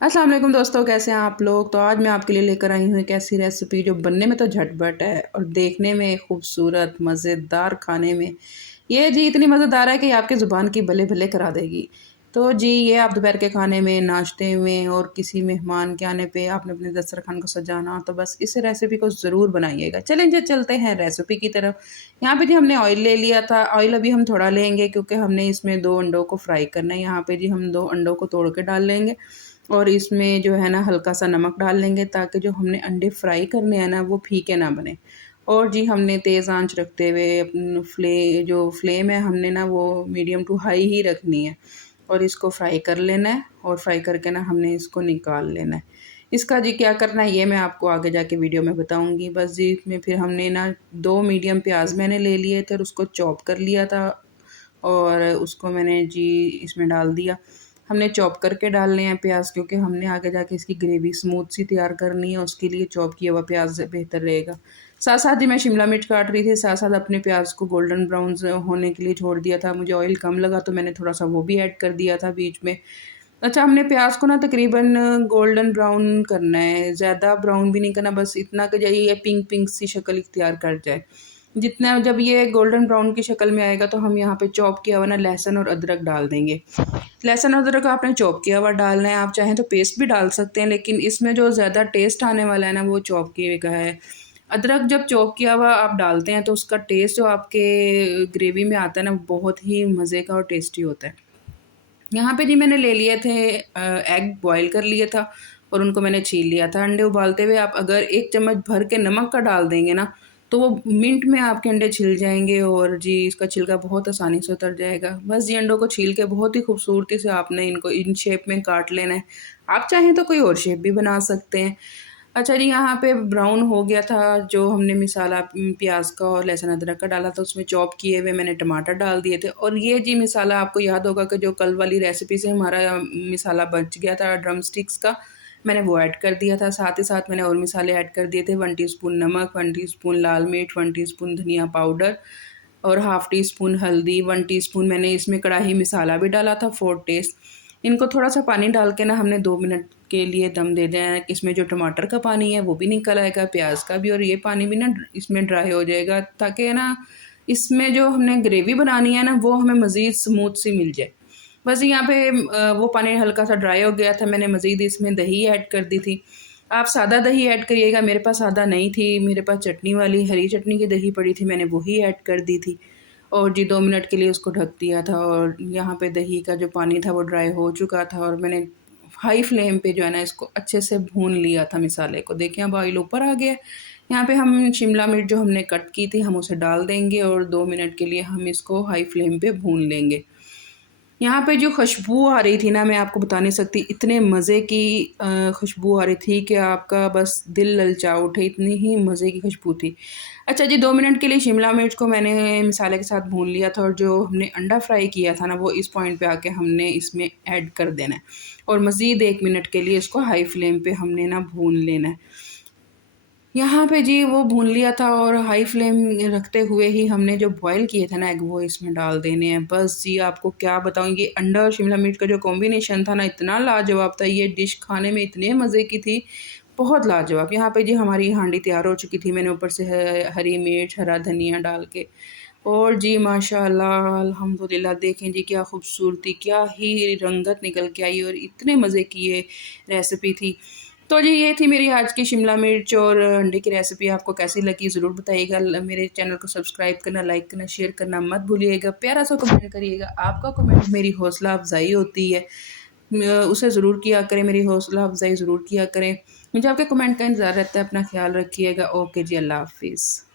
अस्सलाम वालेकुम दोस्तों, कैसे हैं आप लोग। तो आज मैं आपके लिए लेकर आई हूँ एक ऐसी रेसिपी जो बनने में तो झटपट है और देखने में खूबसूरत मज़ेदार। खाने में ये जी इतनी मज़ेदार है कि आपकी ज़ुबान की भले भले करा देगी। तो जी ये आप दोपहर के खाने में, नाश्ते में और किसी मेहमान के आने पे आपने अपने दस्तरखान को सजाना, तो बस इस रेसिपी को ज़रूर बनाइएगा। चलें जी चलते हैं रेसिपी की तरफ। यहाँ पे जी हमने ऑयल ले लिया था। ऑयल अभी हम थोड़ा लेंगे क्योंकि हमने इसमें 2 अंडों को फ्राई करना है। यहाँ पे जी हम 2 अंडों को तोड़ के डाल लेंगे और इसमें जो है ना हल्का सा नमक डाल लेंगे ताकि जो हमने अंडे फ्राई करने हैं ना वो फीके ना बने। और जी हमने तेज़ आंच रखते हुए अपन जो फ्लेम है हमने ना वो मीडियम टू हाई ही रखनी है और इसको फ्राई कर लेना है। और फ्राई करके ना हमने इसको निकाल लेना है। इसका जी क्या करना है ये मैं आपको आगे जाके वीडियो में बताऊंगी। बस जी इसमें फिर हमने ना 2 मीडियम प्याज मैंने ले लिए थे और उसको चॉप कर लिया था और उसको मैंने जी इसमें डाल दिया। हमने चॉप करके डालने हैं प्याज क्योंकि हमने आगे जाके इसकी ग्रेवी स्मूथ सी तैयार करनी है, उसके लिए चॉप किया हुआ प्याज बेहतर रहेगा। साथ साथ ही मैं शिमला मिर्च काट रही थी, साथ साथ अपने प्याज को गोल्डन ब्राउन होने के लिए छोड़ दिया था। मुझे ऑयल कम लगा तो मैंने थोड़ा सा वो भी ऐड कर दिया था बीच में। अच्छा, हमने प्याज को ना तकरीबन गोल्डन ब्राउन करना है, ज़्यादा ब्राउन भी नहीं करना, बस इतना कि ये पिंक पिंक सी शक्ल इख्तियार कर जाए। जितना जब ये गोल्डन ब्राउन की शक्ल में आएगा तो हम यहाँ पे चॉप किया हुआ ना लहसुन और अदरक डाल देंगे। लहसुन अदरक आपने चॉप किया हुआ डालना है, आप चाहें तो पेस्ट भी डाल सकते हैं, लेकिन इसमें जो ज़्यादा टेस्ट आने वाला है ना वो चॉप किए का है। अदरक जब चॉप किया हुआ आप डालते हैं तो उसका टेस्ट जो आपके ग्रेवी में आता है ना बहुत ही मज़े का और टेस्टी होता है। यहाँ पे जी मैंने ले लिए थे एग बॉईल कर लिया था और उनको मैंने छील लिया था। अंडे उबालते हुए आप अगर 1 चम्मच भर के नमक का डाल देंगे ना तो वो मिनट में आपके अंडे छिल जाएंगे और जी इसका छिलका बहुत आसानी से उतर जाएगा। बस जी अंडों को छील के बहुत ही खूबसूरती से आपने इनको इन शेप में काट लेना है। आप चाहें तो कोई और शेप भी बना सकते हैं। अच्छा जी, यहाँ पे ब्राउन हो गया था जो हमने मिसाला प्याज का और लहसुन अदरक का डाला था, उसमें चॉप किए हुए मैंने टमाटर डाल दिए थे। और ये जी मिसाला आपको याद होगा कि जो कल वाली रेसिपी से हमारा मिसाला बच गया था ड्रम स्टिक्स का, मैंने वो ऐड कर दिया था। साथ ही साथ मैंने और मसाले ऐड कर दिए थे, 1 टीस्पून नमक, 1 टीस्पून लाल मिर्च, 1 टीस्पून धनिया पाउडर और हाफ़ टी स्पून हल्दी, 1 टीस्पून मैंने इसमें कढ़ाई मसाला भी डाला था फॉर टेस्ट। इनको थोड़ा सा पानी डाल के ना हमने 2 मिनट के लिए दम दे देना है। इसमें जो टमाटर का पानी है वो भी निकल आएगा, प्याज का भी, और ये पानी भी ना इसमें ड्राई हो जाएगा ताकि ना इसमें जो हमने ग्रेवी बनानी है ना वो हमें मज़ीद स्मूथ सी मिल जाए। बस यहाँ पे वो पानी हल्का सा ड्राई हो गया था, मैंने मज़ीद इसमें दही ऐड कर दी थी। आप सादा दही ऐड करिएगा, मेरे पास सादा नहीं थी, मेरे पास चटनी वाली हरी चटनी की दही पड़ी थी, मैंने वही ऐड कर दी थी। और जी 2 मिनट के लिए उसको ढक दिया था और यहाँ पे दही का जो पानी था वो ड्राई हो चुका था और मैंने हाई फ्लेम पे जो है ना इसको अच्छे से भून लिया था मसाले को। देखिए अब ऑयल ऊपर आ गया है। यहाँ पे हम शिमला मिर्च जो हमने कट की थी हम उसे डाल देंगे और 2 मिनट के लिए हम इसको हाई फ्लेम पे भून लेंगे। यहाँ पे जो खुशबू आ रही थी ना मैं आपको बता नहीं सकती, इतने मज़े की खुशबू आ रही थी कि आपका बस दिल ललचा उठे, इतनी ही मज़े की खुशबू थी। अच्छा जी 2 मिनट के लिए शिमला मिर्च को मैंने मसाले के साथ भून लिया था और जो हमने अंडा फ्राई किया था ना वो इस पॉइंट पे आके हमने इसमें ऐड कर देना है और मज़ीद 1 मिनट के लिए इसको हाई फ्लेम पे हमने ना भून लेना है। यहाँ पे जी वो भून लिया था और हाई फ्लेम रखते हुए ही हमने जो बॉयल किए थे ना एग वो इसमें डाल देने हैं। बस जी आपको क्या बताऊँ, ये अंडा और शिमला मिर्च का जो कॉम्बिनेशन था ना इतना लाजवाब था, ये डिश खाने में इतने मज़े की थी, बहुत लाजवाब। यहाँ पे जी हमारी हांडी तैयार हो चुकी थी, मैंने ऊपर से हरी मिर्च हरा धनिया डाल के और जी माशाल्लाह अल्हम्दुलिल्लाह देखें जी क्या खूबसूरती, क्या ही रंगत निकल के आई और इतने मज़े की ये रेसिपी थी। तो जी ये थी मेरी आज की शिमला मिर्च और अंडे की रेसिपी। आपको कैसी लगी ज़रूर बताइएगा। मेरे चैनल को सब्सक्राइब करना, लाइक करना, शेयर करना मत भूलिएगा। प्यारा सा कमेंट करिएगा, आपका कमेंट मेरी हौसला अफजाई होती है। उसे ज़रूर किया करें, मेरी हौसला अफजाई ज़रूर किया करें। मुझे आपके कमेंट का इंतज़ार रहता है। अपना ख्याल रखिएगा। ओके जी, अल्लाह हाफिज़।